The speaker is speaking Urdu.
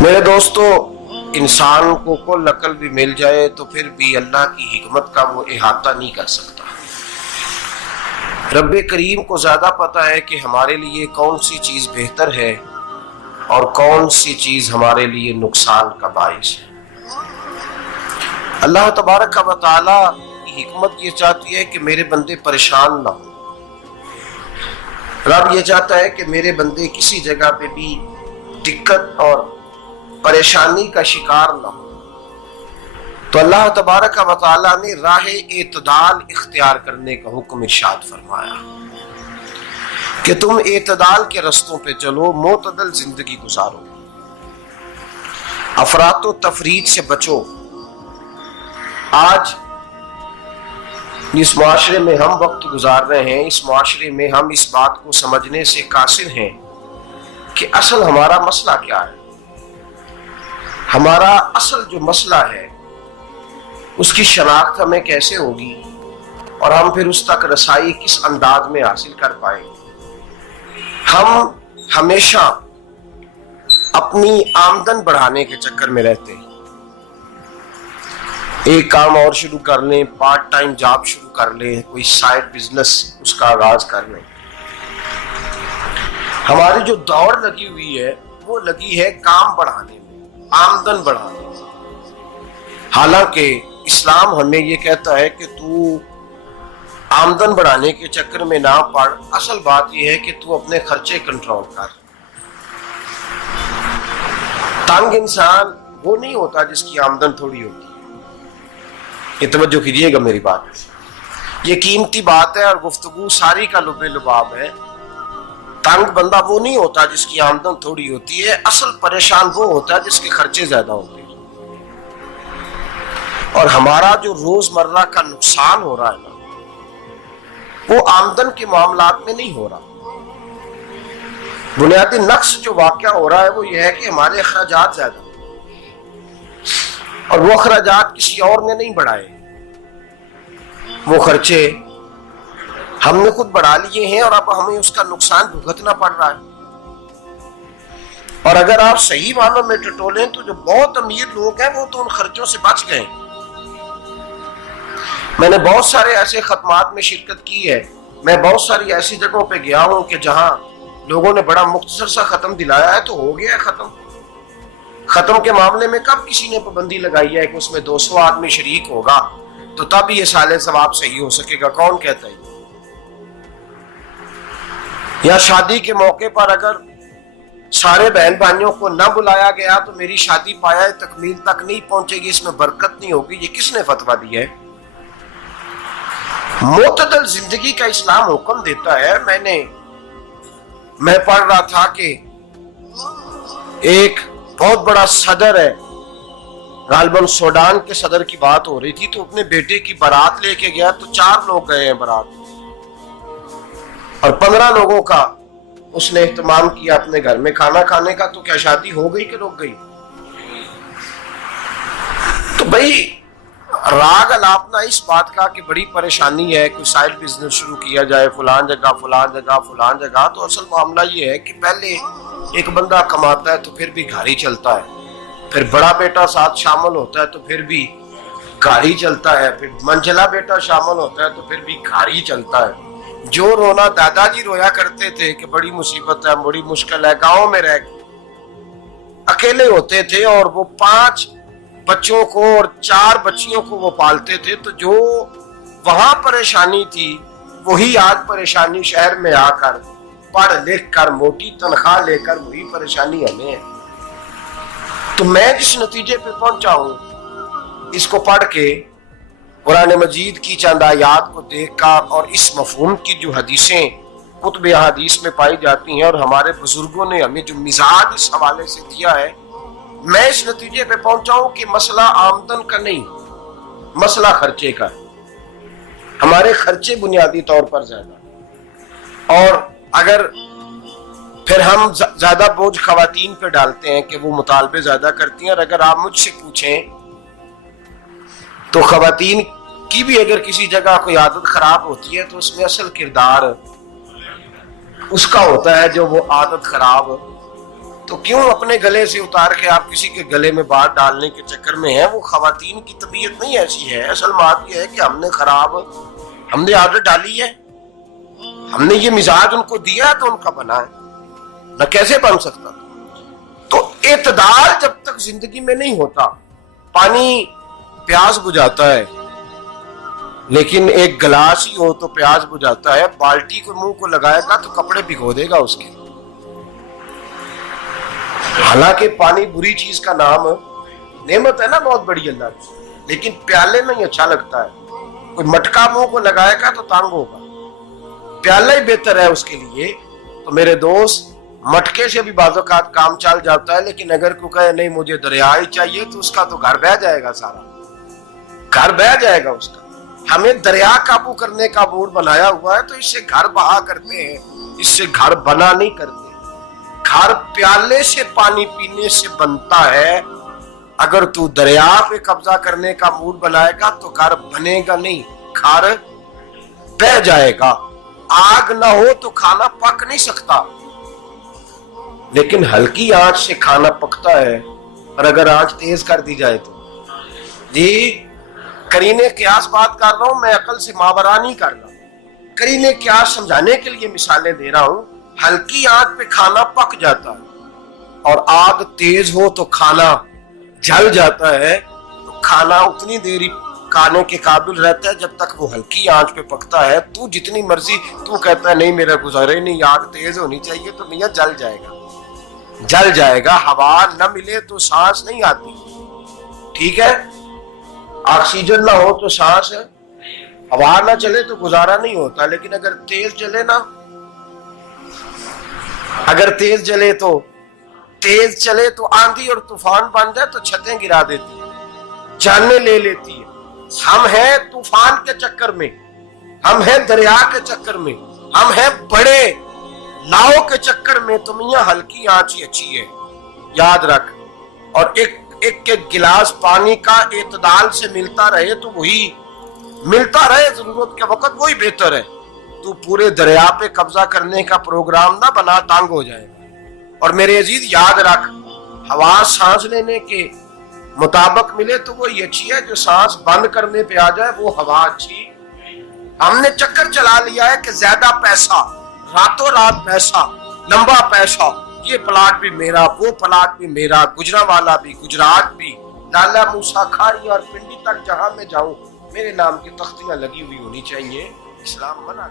میرے دوستو، انسان کو کل عقل بھی مل جائے تو پھر بھی اللہ کی حکمت کا وہ احاطہ نہیں کر سکتا۔ رب کریم کو زیادہ پتہ ہے کہ ہمارے لیے کون سی چیز بہتر ہے اور کون سی چیز ہمارے لیے نقصان کا باعث ہے۔ اللہ تبارک و تعالی کی حکمت یہ چاہتی ہے کہ میرے بندے پریشان نہ ہوں۔ رب یہ چاہتا ہے کہ میرے بندے کسی جگہ پہ بھی دقت اور پریشانی کا شکار نہ ہو، تو اللہ تبارک و تعالی نے راہ اعتدال اختیار کرنے کا حکم ارشاد فرمایا کہ تم اعتدال کے رستوں پہ چلو، معتدل زندگی گزارو، افراط و تفریط سے بچو۔ آج جس معاشرے میں ہم وقت گزار رہے ہیں، اس معاشرے میں ہم اس بات کو سمجھنے سے قاصر ہیں کہ اصل ہمارا مسئلہ کیا ہے۔ ہمارا اصل جو مسئلہ ہے اس کی شناخت ہمیں کیسے ہوگی اور ہم پھر اس تک رسائی کس انداز میں حاصل کر پائیں۔ ہم ہمیشہ اپنی آمدن بڑھانے کے چکر میں رہتے ہیں، ایک کام اور شروع کر لیں، پارٹ ٹائم جاب شروع کر لیں، کوئی سائیڈ بزنس اس کا آغاز کر لیں۔ ہماری جو دوڑ لگی ہوئی ہے وہ لگی ہے کام بڑھانے میں، آمدن بڑھانے میں، حالانکہ اسلام ہمیں یہ کہتا ہے کہ تو آمدن بڑھانے کے چکر میں نہ پڑ، اصل بات یہ ہے کہ تو اپنے خرچے کنٹرول کر۔ تنگ انسان وہ نہیں ہوتا جس کی آمدن تھوڑی ہوتی ہے، یہ توجہ کیجیے گا میری بات، یہ قیمتی بات ہے اور گفتگو ساری کا لب لباب ہے۔ تنگ بندہ وہ نہیں ہوتا جس کی آمدن تھوڑی ہوتی ہے، اصل پریشان وہ ہوتا ہے جس کے خرچے زیادہ ہوتے ہیں۔ اور ہمارا جو روزمرہ کا نقصان ہو رہا ہے نا، وہ آمدن کے معاملات میں نہیں ہو رہا۔ بنیادی نقص جو واقعہ ہو رہا ہے وہ یہ ہے کہ ہمارے اخراجات زیادہ ہیں اور وہ اخراجات کسی اور نے نہیں بڑھائے، وہ خرچے ہم نے خود بڑھا لیے ہیں اور اب ہمیں اس کا نقصان بھگتنا پڑ رہا ہے۔ اور اگر آپ صحیح معنوں میں ٹٹولیں تو جو بہت امیر لوگ ہیں وہ تو ان خرچوں سے بچ گئے۔ میں نے بہت سارے ایسے ختمات میں شرکت کی ہے، میں بہت ساری ایسی جگہوں پہ گیا ہوں کہ جہاں لوگوں نے بڑا مختصر سا ختم دلایا ہے تو ہو گیا ہے ختم۔ ختم کے معاملے میں کب کسی نے پابندی لگائی ہے کہ اس میں 200 آدمی شریک ہوگا تو تب یہ سال ثواب صحیح ہو سکے گا؟ کون کہتا ہے؟ یا شادی کے موقع پر اگر سارے بہن بھائیوں کو نہ بلایا گیا تو میری شادی پایہ تکمیل تک نہیں پہنچے گی، اس میں برکت نہیں ہوگی، یہ کس نے فتویٰ دیا ہے؟ معتدل زندگی کا اسلام حکم دیتا ہے۔ میں پڑھ رہا تھا کہ ایک بہت بڑا صدر ہے، غالباً سوڈان کے صدر کی بات ہو رہی تھی، تو اپنے بیٹے کی بارات لے کے گیا تو 4 لوگ گئے ہیں بارات اور 15 لوگوں کا اس نے اہتمام کیا اپنے گھر میں کھانا کھانے کا، تو کیا شادی ہو گئی کہ رک گئی؟ تو بھائی راگ الاپنا اس بات کا کہ بڑی پریشانی ہے، کوئی سائیڈ بزنس شروع کیا جائے فلان جگہ، تو اصل معاملہ یہ ہے کہ پہلے ایک بندہ کماتا ہے تو پھر بھی گھر ہی چلتا ہے، پھر بڑا بیٹا ساتھ شامل ہوتا ہے تو پھر بھی گھر ہی چلتا ہے، پھر منجلا بیٹا شامل ہوتا ہے تو پھر بھی گھر ہی چلتا ہے۔ جو رونا دادا جی رویا کرتے تھے کہ بڑی مصیبت ہے، بڑی مشکل ہے، گاؤں میں رہ اکیلے ہوتے تھے اور وہ 5 بچوں کو اور 4 بچیوں کو وہ پالتے تھے، تو جو وہاں پریشانی تھی وہی آج پریشانی شہر میں آ کر پڑھ لکھ کر موٹی تنخواہ لے کر وہی پریشانی ہمیں ہے۔ تو میں جس نتیجے پہ پہنچا ہوں اس کو پڑھ کے، قرآن مجید کی چند آیات کو دیکھ کر اور اس مفہوم کی جو حدیثیں کتب احادیث میں پائی جاتی ہیں اور ہمارے بزرگوں نے ہمیں جو مزاج اس حوالے سے دیا ہے، میں اس نتیجے پہ پہنچا ہوں کہ مسئلہ آمدن کا نہیں، مسئلہ خرچے کا ہے۔ ہمارے خرچے بنیادی طور پر زیادہ، اور اگر پھر ہم زیادہ بوجھ خواتین پہ ڈالتے ہیں کہ وہ مطالبے زیادہ کرتی ہیں، اور اگر آپ مجھ سے پوچھیں تو خواتین کی بھی اگر کسی جگہ کوئی عادت خراب ہوتی ہے تو اس میں اصل کردار اس کا ہوتا ہے جو وہ عادت خراب تو کیوں اپنے گلے سے اتار کے آپ کسی کے گلے میں بات ڈالنے کے چکر میں ہیں؟ وہ خواتین کی طبیعت نہیں ایسی ہے. اصل بات یہ ہے کہ ہم نے عادت ڈالی ہے, ہم نے یہ مزاج ان کو دیا تو ان کا بنا ہے, نہ کیسے بن سکتا. تو اعتدال جب تک زندگی میں نہیں ہوتا, پانی پیاس بجھاتا ہے لیکن ایک گلاس ہی ہو تو پیاس بجھاتا ہے, بالٹی کو منہ کو لگائے گا تو کپڑے بھگو دے گا اس کے. حالانکہ پانی بری چیز کا نام نعمت ہے نا بہت بڑی اللہ کی, لیکن پیالے میں ہی اچھا لگتا ہے. کوئی مٹکا منہ کو لگائے گا تو تانگ ہوگا, پیالہ ہی بہتر ہے اس کے لیے. تو میرے دوست, مٹکے سے بھی بعض اوقات کام چل جاتا ہے, لیکن اگر کوئی کہے نہیں مجھے دریا ہی چاہیے تو اس کا تو گھر بہ جائے گا, سارا گھر بہ جائے گا اس کا. ہمیں دریا قابو کرنے کا بورڈ بنایا ہوا ہے تو اس سے گھر بہا کرتے ہیں, اس سے گھر بنا نہیں کرتے. گھر پیالے سے پانی پینے سے بنتا ہے. اگر تو دریا پہ قبضہ کرنے کا موڈ بنائے گا تو گھر بنے گا نہیں, گھر بہ جائے گا. آگ نہ ہو تو کھانا پک نہیں سکتا, لیکن ہلکی آنچ سے کھانا پکتا ہے. اور اگر آنچ تیز کر دی جائے تو جی قرینے قیاس بات کر رہا ہوں, میں عقل سے ماورا نہیں کر رہا. قرینے قیاس سمجھانے کے لیے مثالیں دے رہا ہوں. ہلکی آنچ پہ کھانا پک جاتا ہے اور آگ تیز ہو تو کھانا جل جاتا ہے. تو کھانا اتنی دیر کھانے کے قابل رہتا ہے جب تک وہ ہلکی آنچ پہ پکتا ہے. تو جتنی مرضی تو کہتا ہے نہیں میرا گزارے نہیں, آگ تیز ہونی چاہیے, تو میاں جل جائے گا, جل جائے گا. ہوا نہ ملے تو سانس نہیں آتی, ٹھیک ہے, آکسیجن نہ ہو تو سانس, ہوا نہ چلے تو گزارا نہیں ہوتا. لیکن اگر تیز چلے نا, اگر تیز چلے تو آندھی اور طوفان بن جائے تو چھتیں گرا دیتی ہے, جانیں لے لیتی ہے. ہم ہیں طوفان کے چکر میں, ہم ہیں دریا کے چکر میں, ہم ہیں بڑے لاؤ کے چکر میں. تو میاں ہلکی آنچ ہی اچھی ہے, یاد رکھ. اور ایک گلاس پانی کا اعتدال سے ملتا رہے تو وہی ملتا رہے, ضرورت کے وقت وہی بہتر ہے. تو پورے دریا پہ قبضہ کرنے کا پروگرام نہ بنا, تانگ ہو جائے گا. اور میرے عزیز یاد رکھ, ہوا سانس لینے کے مطابق ملے تو وہی اچھی ہے, جو سانس بند کرنے پہ آ جائے وہ ہوا اچھی. ہم نے چکر چلا لیا ہے کہ زیادہ پیسہ, راتوں رات پیسہ, لمبا پیسہ, یہ پلاٹ بھی میرا, وہ پلاٹ بھی میرا, گجرانوالہ بھی, گجرات بھی, لالا موسیٰ کھاری اور پنڈی تک جہاں میں جاؤں میرے نام کی تختیاں لگی ہوئی ہونی چاہیے. اسلام منع